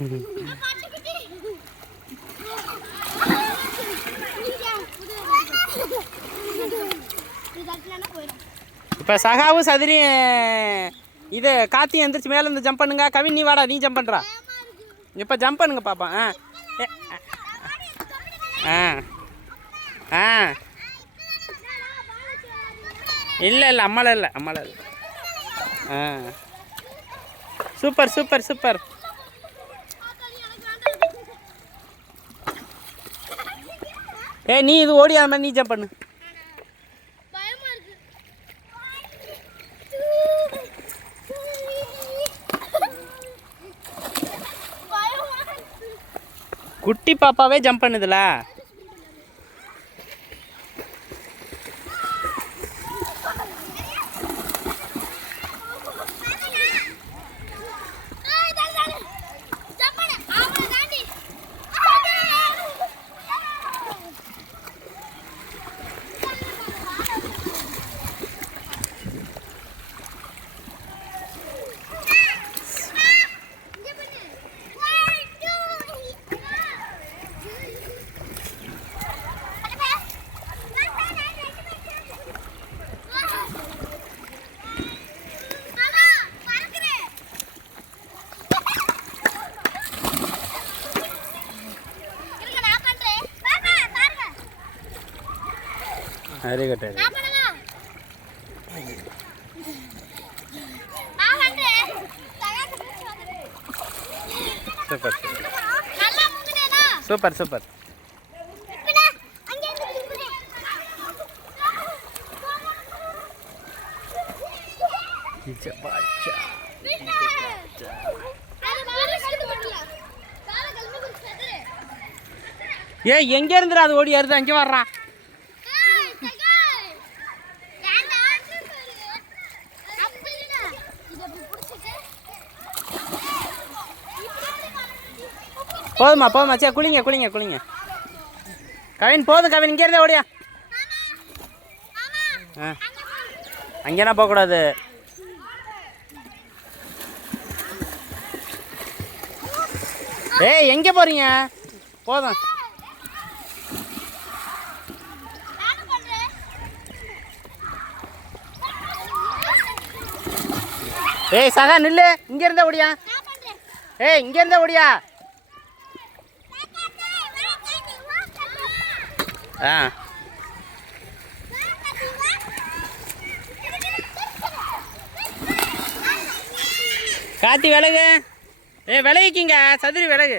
இப்போ சகாவும் சதுரியும் இது காத்தியும் எந்திரிச்சு மேலே இருந்து ஜம்ப் பண்ணுங்க. கவின் நீ வாடா, நீ ஜம்ப் பண்ணுறா. இப்போ ஜம்ப் பண்ணுங்க பாப்பா. ஆ ஆ இல்லை இல்லை அம்மால இல்லை அம்மால இல்லை. ஆ சூப்பர் சூப்பர் சூப்பர். நீ இது ஓடியாத மாதிரி நீ ஜம்ப் பண்ணு. குட்டி பாப்பாவே ஜம்ப் பண்ணுதுல. Very good. Super super super. எங்க இருந்துடா அது ஓடி வருது? அங்கே வர்றான். போதுமா போதுமா, சே குளிங்க குளிங்க குளிங்க. கவின் போதும் கவின், இங்கே இருந்தே ஓடியா. அங்கேனா போகக்கூடாது. எங்கே போகிறீங்க? போதும். சகா நில்லு, இங்கே இருந்தே ஓடியா. இங்கே இருந்தே ஓடியா. காத்தி விலகு. விலகிக்கிங்க சதுரி விலகு.